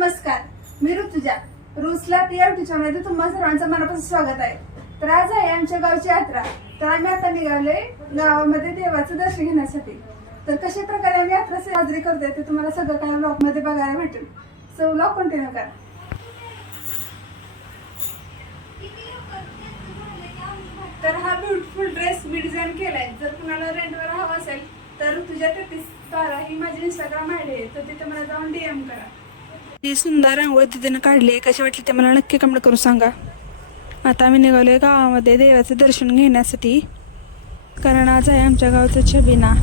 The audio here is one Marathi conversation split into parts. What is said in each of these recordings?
नमस्कार, मी ऋतुजा. रुसला यूट्यूब चॅनलमध्ये तुम्हा सर्वांचं मनापासून स्वागत आहे. तर आज आहे आमच्या गावची यात्रा. तर आम्ही आता निघालोय गावामध्ये देवाचं दर्शन घेण्यासाठी. तर कशा प्रकारे आम्ही यात्रा साजरी करतोय ते तुम्हाला सगळं काही ब्लॉग मध्ये बघायला भेटेल. सो ब्लॉग कंटिन्यू करा. तर हा ब्युटिफुल ड्रेस मी डिझाईन केलाय. जर कुणाला रेंटवर हवा असेल तर ऋतुजा 3312 ही माझी इंस्टाग्राम आयडी आहे. तर तिथे मला जाऊन DM करा. ही सुंदर रांगोळी तिथे काढली. कशी वाटली ते मला नक्की कमेंट करून सांगा. आता आम्ही निघालोय गावामध्ये देवाचे दर्शन घेण्यासाठी, कारण आज आहे आमच्या गावचं छबिना.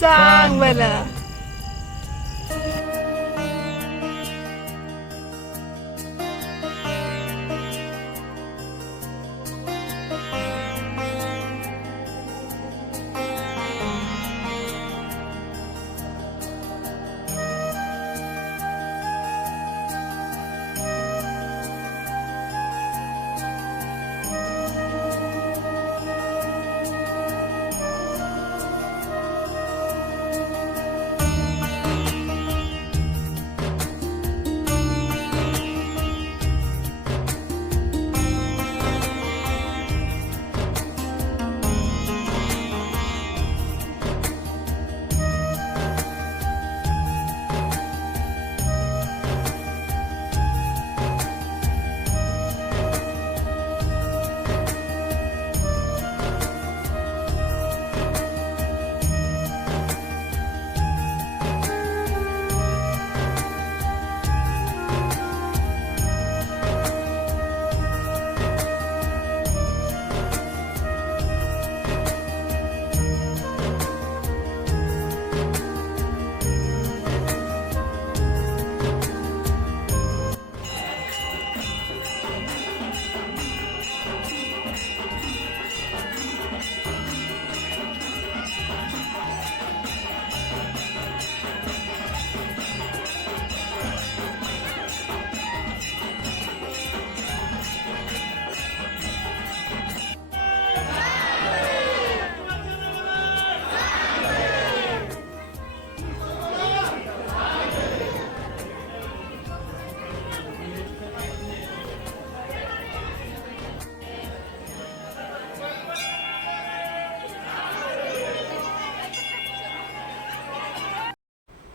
चांगलं.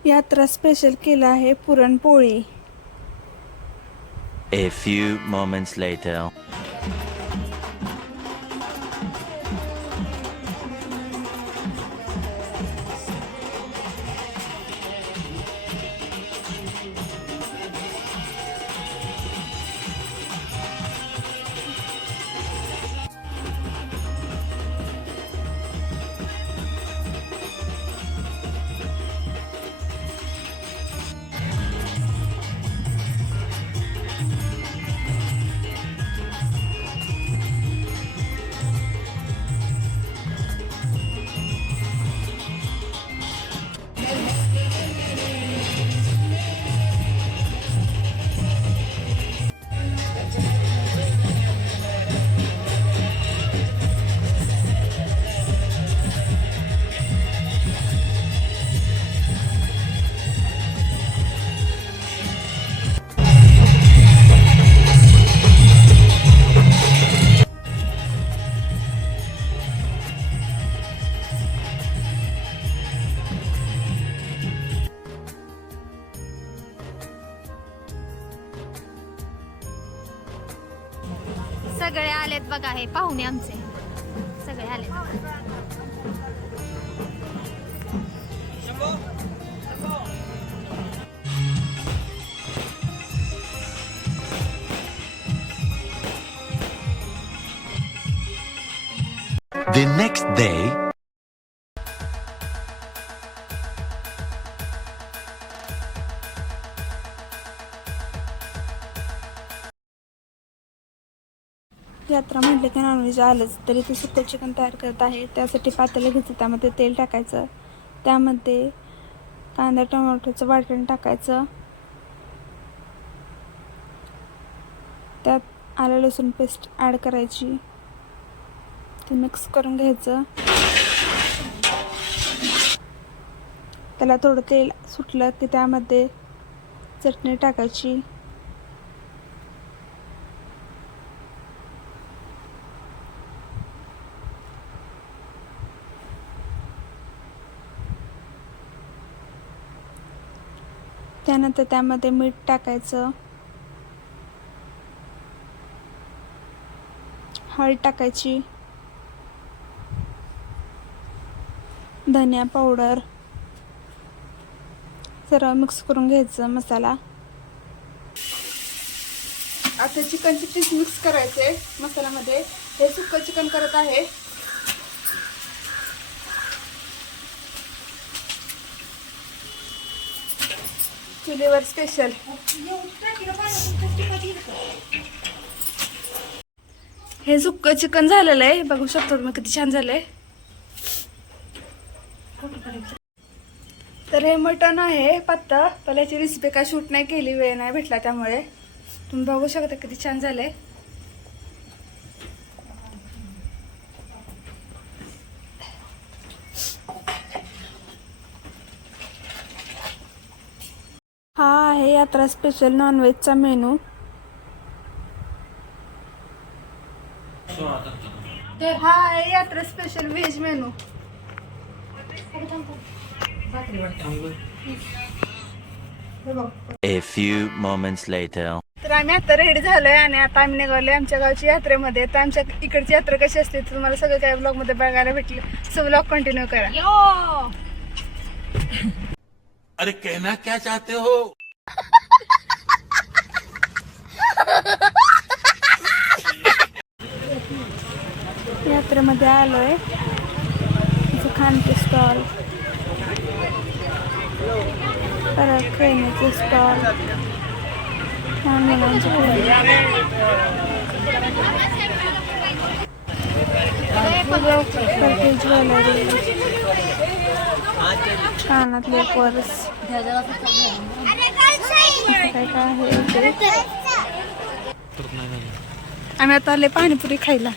यात्रा स्पेशल केला आहे puran poli. A few moments later. सगळे आलेत बघा, हे पाहुणे आमचे सगळे आलेत. The next day. यात्रा म्हटलं की नॉनव्हेज आलंच, तरी ते सुकं चिकन तयार करत आहे. त्यासाठी पातेलं घ्यायचं, त्यामध्ये तेल टाकायचं, त्यामध्ये कांदा टोमॅटोचं वाटण टाकायचं, त्यात आलं लसूण पेस्ट ॲड करायची, ते मिक्स करून घ्यायचं. त्याला थोडं तेल सुटलं की त्यामध्ये चटणी टाकायची, त्यानंतर त्यामध्ये मीठ टाकायचं, हळद टाकायची, धनिया पावडर, सर्व मिक्स करून घ्यायचं मसाला. आता चिकनचे पीस मिक्स करायचे मसाल्यामध्ये. हे सुक्कं चिकन करत आहे. चुलीवर स्पेशल. हे सुक्कं चिकन झालेलं आहे, बघू शकतो तुम्ही किती छान झालंय. तर हे मटण आहे पातळ, पण याची रेसिपी काय शूट नाही केली, वेळ नाही भेटला, त्यामुळे तुम्ही बघू शकता किती छान झालंय. हा आहे यात्रा स्पेशल नॉनव्हेजचा मेनू. हा आहे यात्रा special veg menu. A few moments later. तर आम्ही आता रेडी झालोय आणि आता आम्ही निघालोय आमच्या गावच्या यात्रेमध्ये. तर आमच्या इकडची यात्रा कशी असते ते तुम्हाला सगळं काही ब्लॉग मध्ये बघायला भेटले, सो ब्लॉग कंटिन्यू करा. अरे कहना क्या चाहते हो? यात्रेमध्ये आलोय, खाण्याचे स्टॉल, परत खेळण्याचे स्टॉल, लहान मुलांचे ज्वेलरी, कानातले पर्स, काय काय आहे. आम्ही आता आले पाणीपुरी खायला.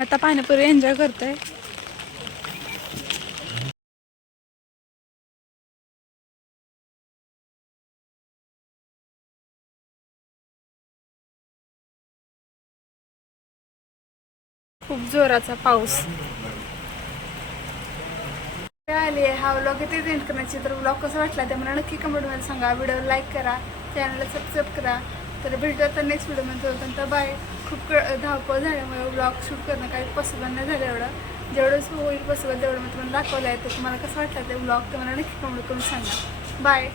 आता पाणीपुरी एन्जॉय करतोय. खूप जोराचा पाऊस आली आहे. हा व्लॉग इथेच एंड करण्याची. तर व्लॉग कसा वाटला ते मला नक्की कमेंटमध्ये सांगा. व्हिडिओ लाईक करा, चॅनलला सबस्क्राईब करा. तर भेटूया तर नेक्स्ट व्हिडिओमध्ये. होतं बाय. खूप धावपळ झाल्यामुळे व्लॉग शूट करणं काही पॉसिबल नाही झालं. जेवढं होईल पॉसिबल तेवढं मी तुम्हाला दाखवलं आहे. तर तुम्हाला कसं वाटलं ते व्लॉग ते मला नक्की कमेंट करून सांगा. बाय.